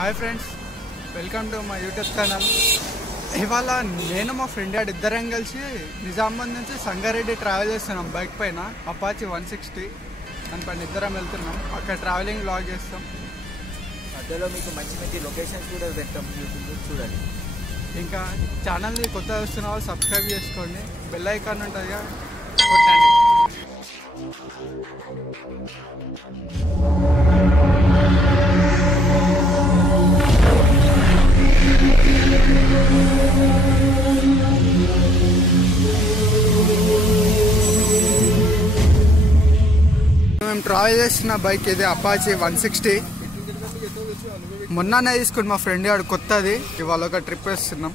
Hi friends, welcome to my YouTube channel. ఇవాళ నేను మా ఫ్రెండ్ గారు ఇద్దరం కలిసి నిజామాబాద్ నుంచి సంగారెడ్డి ట్రావెల్ చేస్తున్నాం. బైక్ పైన అపాచీ 160 దానిపైన ఇద్దరం వెళ్తున్నాం. అక్కడ ట్రావెలింగ్ వ్లాగ్ చేస్తాం. మధ్యలో మీకు మంచి మంచి లొకేషన్స్ కూడా పెట్టాం, యూట్యూబ్లో చూడండి. ఇంకా ఛానల్ని కొత్తగా వస్తున్న వాళ్ళు సబ్స్క్రైబ్ చేసుకోండి, బెల్ ఐకాన్ ఉంటుంది కొట్టండి. మేము ట్రావెల్ చేస్తున్న బైక్ ఇది అపాచీ 160. మొన్ననే తీసుకుని మా ఫ్రెండ్ గారు కొత్తది. ఇవాళ ఒక ట్రిప్ వేస్తున్నాం.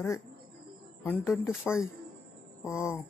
అరే 125. వావ్.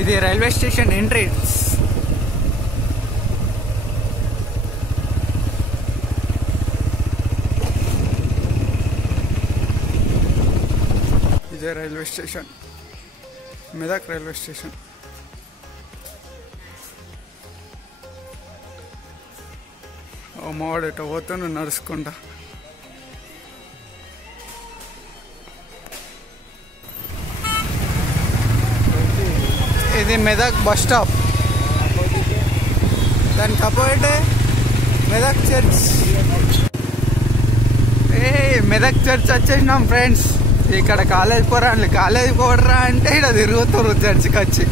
ఇది రైల్వే స్టేషన్ ఎంట్రన్స్. ఇదే railway station, Medak railway station. ఓ మావాడు ఇట్లా పోతాను నడుచుకుంటా. ఇది మెదక్ బస్ స్టాప్, దానికి అపోజిటే మెదక్ చర్చ్. మెదక్ చర్చ్ వచ్చేసినాం ఫ్రెండ్స్. ఇక్కడ కాలేజ్ పోరాండి, కాలేజ్ పోడరా అంటే ఇక్కడ తిరుగుతారు చర్చ్కి వచ్చి.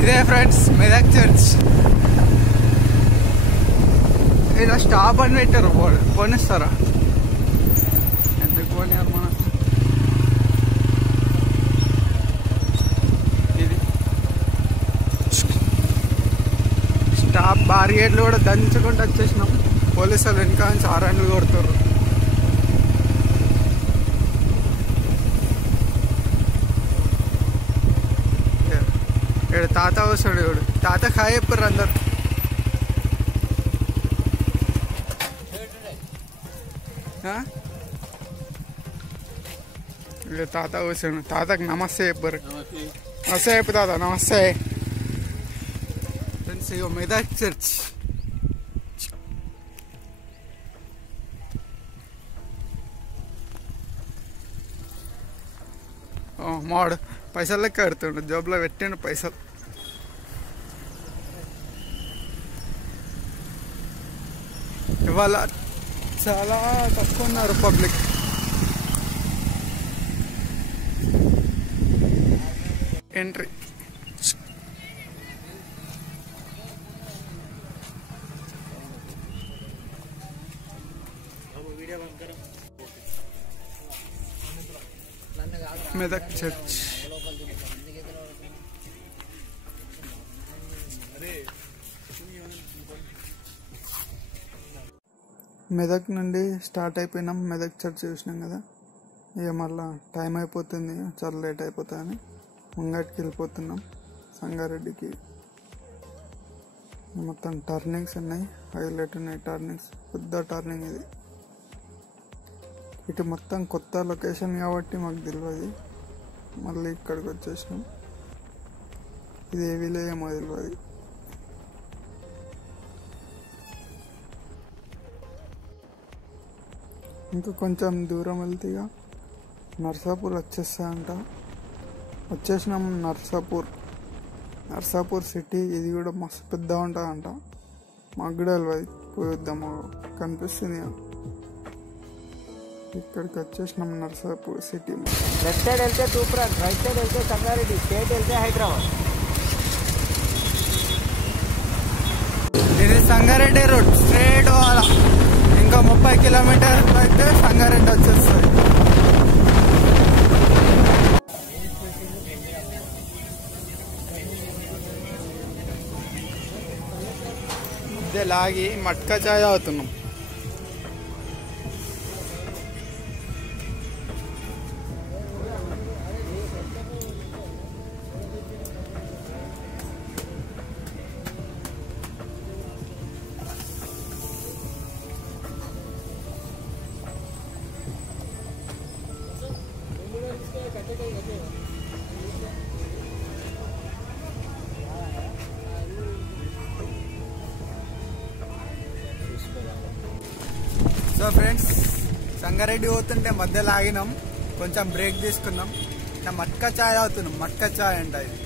ఇదే ఫ్రెండ్స్ మెదక్ చర్చ్. ఇక్కడ స్టాప్ అని పెట్టారు, పోనిస్తారా? ఎందుకు పోనియారు మన? ఇది స్టాప్ బార్గేట్లు కూడా దంచుకుంటూ వచ్చేసినాం. పోలీసులు వెనక నుంచి ఆరాన్లు కొడుతారు. ఇక్కడ తాత వస్తాడు, ఇడు తాత హాయ్ చెప్పారు అందరు. ఇక్కడ తాత వస్తాడు, తాతకు నమస్తే చెప్పారు. నమస్తే చెప్పు తాత. నమస్తే ఫ్రెండ్స్. ఇగో మెదక్ చర్చ్. మాడు పైసలు లెక్క కడుతుండు, జాబ్లో పెట్టిండు పైసలు. ఇవాళ చాలా తక్కువ ఉన్నారు public. Entry Medak church. Medak నుండి స్టార్ట్ అయిపోయినాం, మెదక్ చర్చ్ చూసినాం కదా. ఇక మళ్ళా టైం అయిపోతుంది, చాలా లేట్ అయిపోతుందని ముంగటికి వెళ్ళిపోతున్నాం సంగారెడ్డికి. మొత్తం టర్నింగ్స్ ఉన్నాయి, హైలైట్ ఉన్నాయి టర్నింగ్స్. పెద్ద టర్నింగ్ ఇది. ఇటు మొత్తం కొత్త లొకేషన్ కాబట్టి మాకు తెలియదు. మళ్ళీ ఇక్కడికి వచ్చేసినాం. ఇది ఏ విలేజ్ ఏమో తెలియదు. ఇంకా కొంచెం దూరం వెళ్తే ఇక నర్సాపూర్ వచ్చేస్తాయంట. వచ్చేసినాం నర్సాపూర్ సిటీ. ఇది కూడా మస్తు పెద్ద ఉంటుందంట. మాకు కూడా తెలియదు, పోయొద్దాము కనిపిస్తుంది. ఇక్కడికి వచ్చేసినాం నర్సాపూర్ సిటీ. లెఫ్ట్ సైడ్ వెళ్తే తూప్రాన్, రైట్ సైడ్ వెళ్తే సంగారెడ్డి, స్ట్రేట్ వెళ్తే హైదరాబాద్. ఇది సంగారెడ్డి రోడ్ స్ట్రేట్ పోవాలా. ఇంకా 30 కిలోమీటర్లు అయితే సంగారెడ్డి వచ్చేస్తుంది. ఇదే లాగి మట్కా చాయ్ తాగుతున్నాం. సో ఫ్రెండ్స్, సంగారెడ్డి పోతుంటే మధ్యలో ఆగినాం, కొంచెం బ్రేక్ తీసుకున్నాం. మట్కా చాయ్ తాగుతున్నాం. మట్కా చాయ్ అంట ఇది.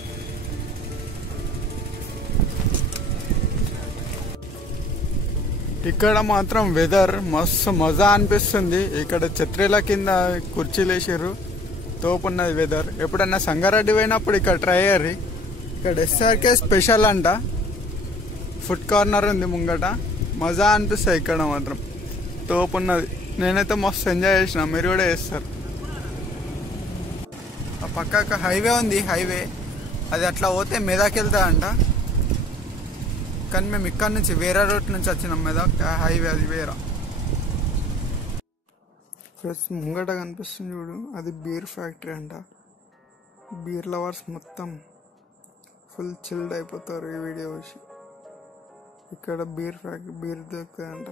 ఇక్కడ మాత్రం వెదర్ మస్తు మజా అనిపిస్తుంది. ఇక్కడ ఛత్రీల కింద కుర్చీలు వేసారు, తోపున్నది వెదర్. ఎప్పుడన్నా సంగారెడ్డి పోయినప్పుడు ఇక్కడ ట్రై అయ్యారు. ఇక్కడ ఎస్ఆర్కే స్పెషల్ అంట, ఫుడ్ కార్నర్ ఉంది ముంగట. మజా అనిపిస్తుంది ఇక్కడ మాత్రం, తోపున్నది. నేనైతే మస్తు ఎంజాయ్ చేసిన, మీరు కూడా చేస్తారు. ఆ పక్క హైవే ఉంది, హైవే అది అట్లా పోతే మెదక్ వెళ్తాదంట. కానీ మేము ఇక్కడ నుంచి వేరే రూట్ నుంచి వచ్చినాం మెదక్. హైవే అది వేరే. ఫ్రెండ్స్ ముంగట కనిపిస్తుంది చూడు, అది బీర్ ఫ్యాక్టరీ అంట. బీర్ లవర్స్ మొత్తం ఫుల్ చిల్డ్ అయిపోతారు ఈ వీడియో చూసి. ఇక్కడ బీర్ దొరుకుతాయంట,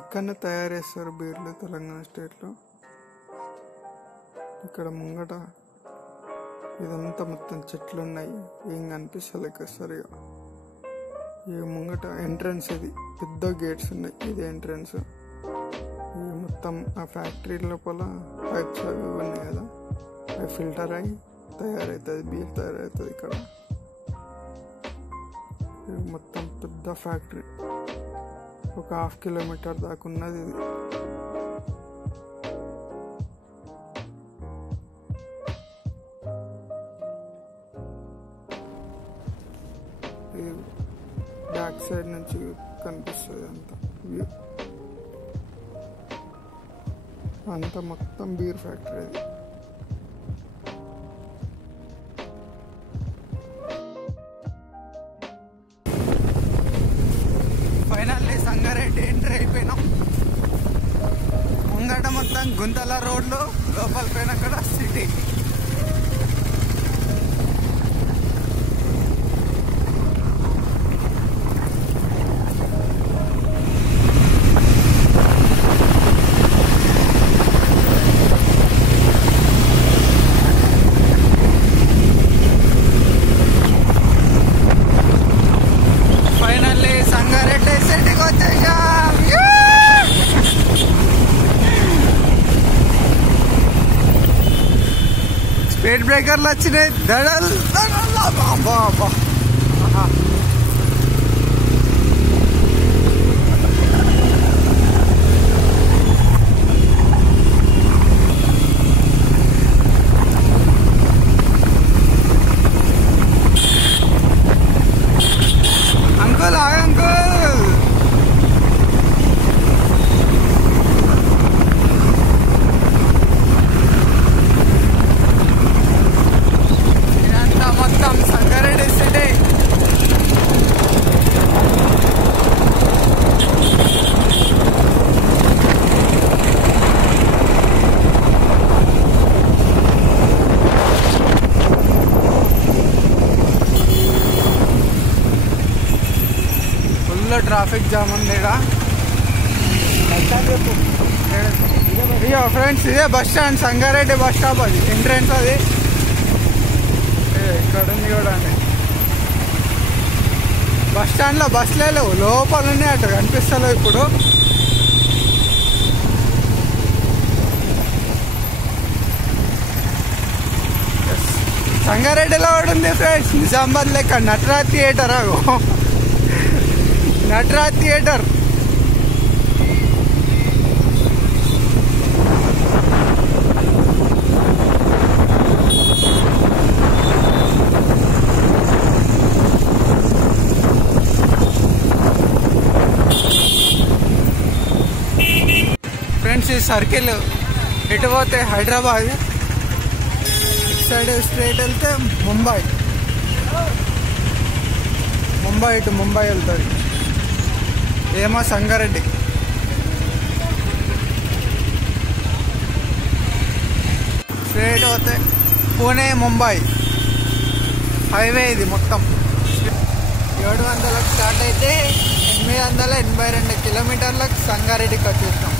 ఇక్కడనే తయారు చేస్తారు బీర్లు తెలంగాణ స్టేట్లో. ఇక్కడ ముంగట ఇదంతా మొత్తం చెట్లు ఉన్నాయి, ఏం కనిపిస్తలే ఇక్కడ సరిగా. ఈ ముంగట ఎంట్రన్స్, ఇది పెద్ద గేట్స్ ఉన్నాయి, ఇది ఎంట్రన్స్. ఇది మొత్తం ఆ ఫ్యాక్టరీ లోపల పైప్స్ అవి ఉన్నాయి కదా, అవి ఫిల్టర్ అయ్యి తయారవుతుంది, బీర్ తయారవుతుంది ఇక్కడ. ఇది మొత్తం పెద్ద ఫ్యాక్టరీ, ఒక 1/2 కిలోమీటర్ దాకా ఉన్నది ఇది. ఇది బ్యాక్ సైడ్ నుంచి కనిపిస్తుంది అంతా వ్యూ, అంతా మొత్తం బీర్ ఫ్యాక్టరీ ఇది. ఫైనల్లీ సంగారెడ్డి ఎంట్రీ అయిపోయినాం. ముంగట మొత్తం గుంతల రోడ్లు, లోపల పైన కూడా సిటీ. ఫైనల్లీ సంగారెడ్డి సిటీకి వచ్చేసాం. స్పీడ్ బ్రేకర్లు వచ్చినాయి, దడల్ దడల్. అబ్బా అబ్బా, అంకుల్ అంకుల్. ఇదంతా మొత్తం Sangareddy city. Full traffic jam ఉంది ఇక్కడ. ఇయ్యో ఫ్రెండ్స్, ఇదే bus stand, Sangareddy bus stop. అది ఎంట్రన్స్, అది ఇక్కడ ఉంది కూడా అండి. బస్ స్టాండ్లో బస్సులే లేవు, లోపల ఉన్నాయి, అటు కనిపిస్తలేవు ఇప్పుడు. సంగారెడ్డిలో కూడా ఉంది ఫ్రెండ్స్, నిజామాబాద్ లెక్క నటరాజ్ థియేటర్. అగో నటరాజ్ థియేటర్. ఫ్రెండ్స్, ఈ సర్కిల్ ఇటు పోతే హైదరాబాద్, ఇటు సైడ్ స్ట్రైట్ వెళ్తే ముంబై టు ముంబై వెళ్తుంది. ఏమో సంగారెడ్డి. స్ట్రైట్ పోతే పూణే ముంబై హైవే ఇది మొత్తం. 700లకు స్టార్ట్ అయితే 882 కిలోమీటర్లకు సంగారెడ్డికి వచ్చేస్తాం.